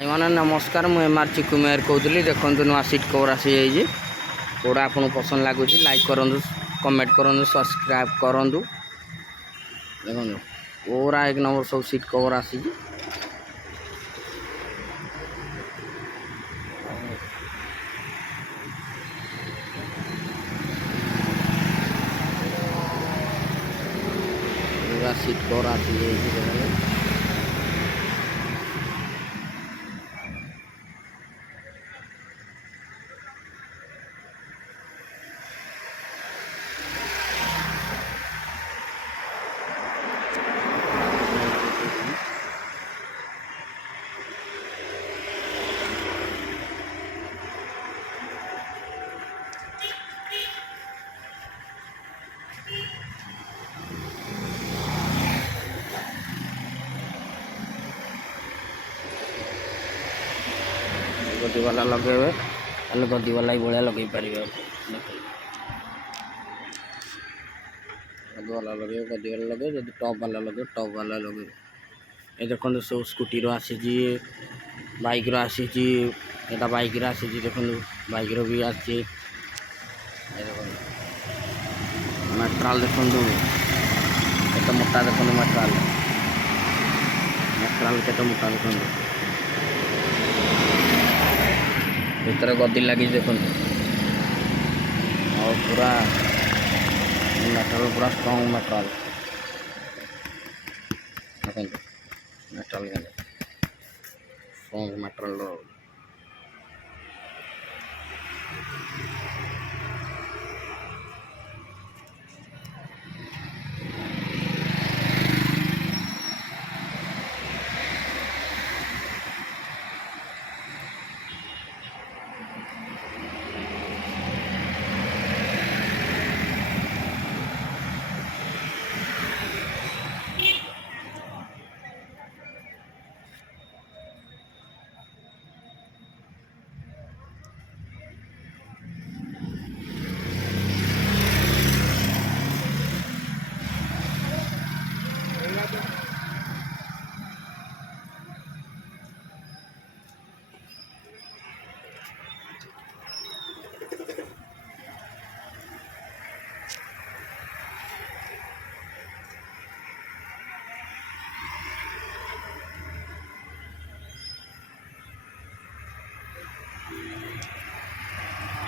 ମାନେ ନମସ୍କାର ମୁଁ ଏମ୍ ଆର୍ ଚିକୁ ମେହେର କହୁଥିଲି। ଦେଖନ୍ତୁ ନୂଆ ସିଟ୍ କଭର୍ ଆସିଯାଇଛି। କେଉଁଟା ଆପଣଙ୍କୁ ପସନ୍ଦ ଲାଗୁଛି ଲାଇକ୍ କରନ୍ତୁ, କମେଣ୍ଟ କରନ୍ତୁ, ସବସ୍କ୍ରାଇବ୍ କରନ୍ତୁ। ଦେଖନ୍ତୁ ପୁରା 1 ନମ୍ବର ସବୁ ସିଟ୍ କଭର୍ ଆସିଛି। ପୁରା ସିଟ୍ କଭର୍ ଆସିଯାଇଛି। ଦେଖନ୍ତୁ गदी वाला लगे गदी वाला ही भाया लगे पारे। गदी वाला लगे जब टॉप वाला लगे। ये देखो सब स्कूटी आसी बाइक आसी बाइक आसी देखो बाइक भी आसी मेट्राल देखो केते मोटा देखो मेट्राल केते मोटा देखो भीतर गदी लगी देखो और पूरा मेट्राल पूरा स्ट्रॉन्ग मेट्राल देखो मेट्राल स्ट्रॉन्ग मेट्राल।